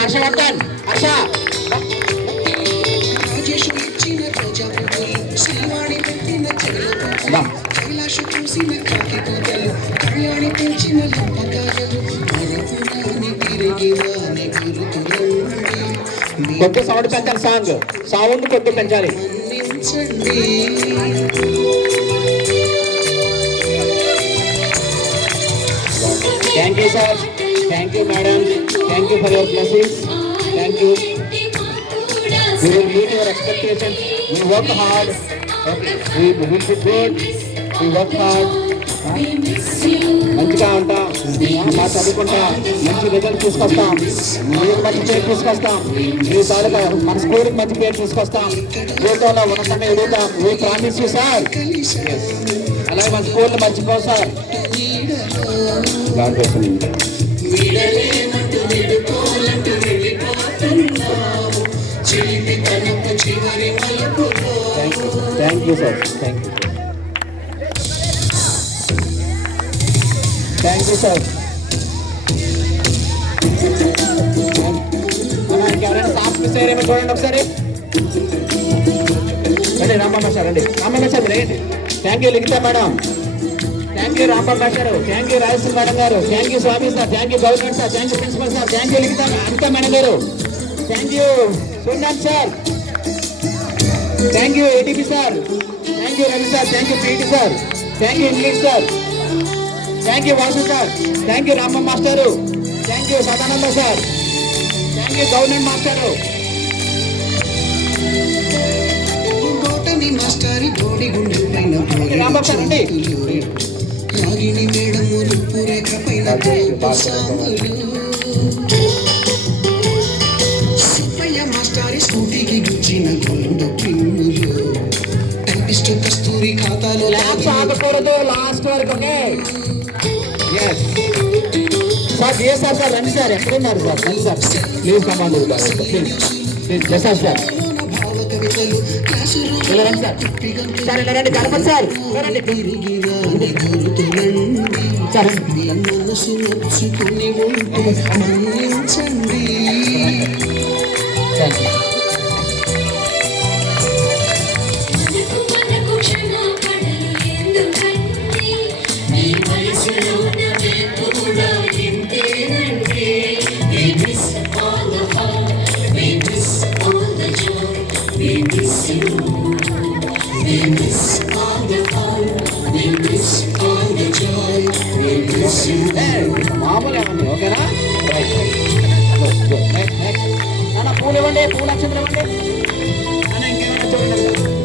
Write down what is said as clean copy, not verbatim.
హర్షవర్ధన్ హర్ష కైలాష చూసిన కాకి పూజలు కళ్యాణి పెంచిన లంపకాయలు మరపురాని తిరిగి వాని గురుతులండి. కొద్ది సౌండ్ పెంచాలి, సౌండ్ కొద్ది పెంచాలి. మన్నించండి Thank you, sir. Thank you, madam. Thank you for your blessings. Thank you. We will meet your expectations. We work hard. Okay. We will be good. We work hard. మంచిగా ఉంటా, మా చదువుకుంటా, మంచి result తీసుకొస్తాం, మీరు మంచి పేరు తీసుకొస్తాం, మీ తాలూకా మన స్కూల్కి మంచి పేరు తీసుకొస్తాం, జీవితంలో ఉన్నతంగా ఎదుగుతాం. We promise you sir. అలాగే మన స్కూల్ని మర్చిపోం sir. Thank you sir. Thank you sir. ఎవరైనా సాఫ్ట్ మిస్ అయ్యారేమో చూడండి ఒకసారి. రండి రామమ్మ సార్, రండి రామమ్మ సార్, రండి. Thank you Likhita madam, thank you Rambabu గారు, థ్యాంక్ యూ రాజశ్రీ మేడం గారు, thank you Swami sir, thank you government sir, thank you principal sir, thank you Likhita Anitha madam గారు, thank you Sundar sir, thank you ATP sir, thank you Ravi sir, thank you PT sir, thank you English sir, thank you Vasu sir, thank you Rama master, thank you Sadananda sir, thank you government master. మాస్టరి బోడి గుండె పైన Ragini madam రుప్పు రేఖ పైన సుబ్బయ్య మాస్టారి స్కూటీకి గుచ్చిన గోల్డ్ పిన్నులు టైపిస్ట్ కస్తూరి ఖాతాలో ఆగకూడదు లాస్ట్ వరకు. సార్ సార్ రండి సార్, ఎక్కడున్నారు సార్? రండి sir please command please sir sir కవితలు రండి సార్, సార్ ఇలా రండి గణపతి సార్, మనసు నచ్చుకుని ఉంటే మన్నించండి. మామూలు ఏమండి, ఓకేనా? పూలు ఇవ్వండి, పూలు అక్షంతలు ఇవ్వండి. ఇంకేమైనా చూడండి.